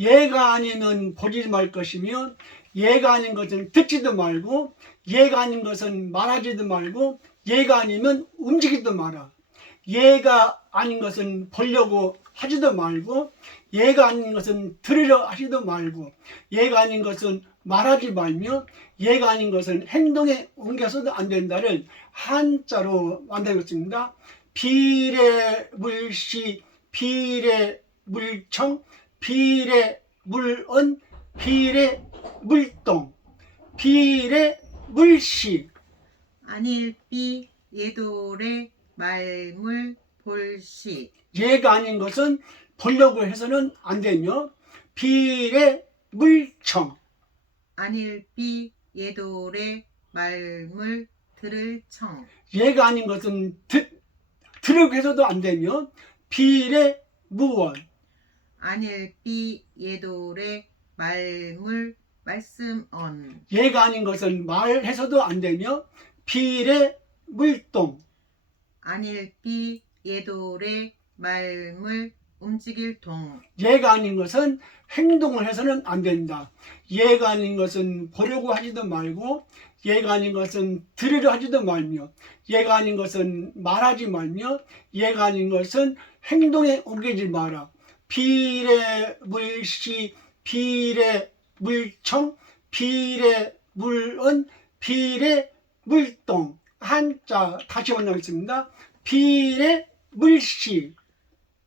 얘가 아니면 보지 말 것이며 얘가 아닌 것은 듣지도 말고 얘가 아닌 것은 말하지도 말고 얘가 아니면 움직이지도 마라. 얘가 아닌 것은 보려고 하지도 말고 얘가 아닌 것은 들으려 하지도 말고 얘가 아닌 것은 말하지 말며 얘가 아닌 것은 행동에 옮겨서도 안 된다를 한자로 만들었습니다. 비례 물시 비례 물청 비례 물언 비례 물동 비례 물시 안일비 예돌의 말물 볼시 얘가 아닌 것은 보려고 해서는 안 되며 비례 물청. 안일비 예돌의 말물 들을 청. 얘가 아닌 것은 듣, 들으려고 해서도 안 되며 비례 무원 안일비 예돌의 말물 말씀언 얘가 아닌 것은 말해서도 안 되며 비례 물동 안일비 예돌의 말물 움직일 동 얘가 아닌 것은 행동을 해서는 안 된다. 얘가 아닌 것은 보려고 하지도 말고 얘가 아닌 것은 들으려 하지도 말며 얘가 아닌 것은 말하지 말며 얘가 아닌 것은 행동에 옮기지 마라. 비례 물시 비례 물청 비례 물은 비례 물동. 한자 다시 만나겠습니다. 비례 물시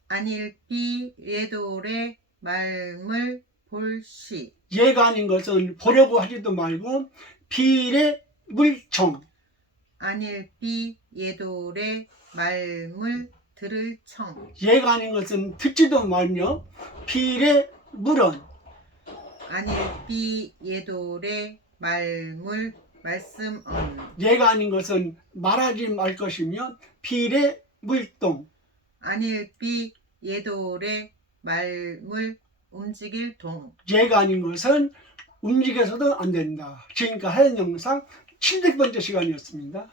안일비 예돌의 말물 볼시 얘가 아닌 것은 보려고 하지도 말고 비례 물청. 안일비 예돌의 말물 들을 청. 아닌 것은 듣지도 말며 비례 물언. 안일비 예돌의 말물 말씀언. 얘가 아닌 것은 말하지 말 것이며 비례 물동. 안일비 예돌의 말물 움직일 동. 얘가 아닌 것은 움직여서도 안 된다. 지금까지 하얀 영상 700번째 시간이었습니다.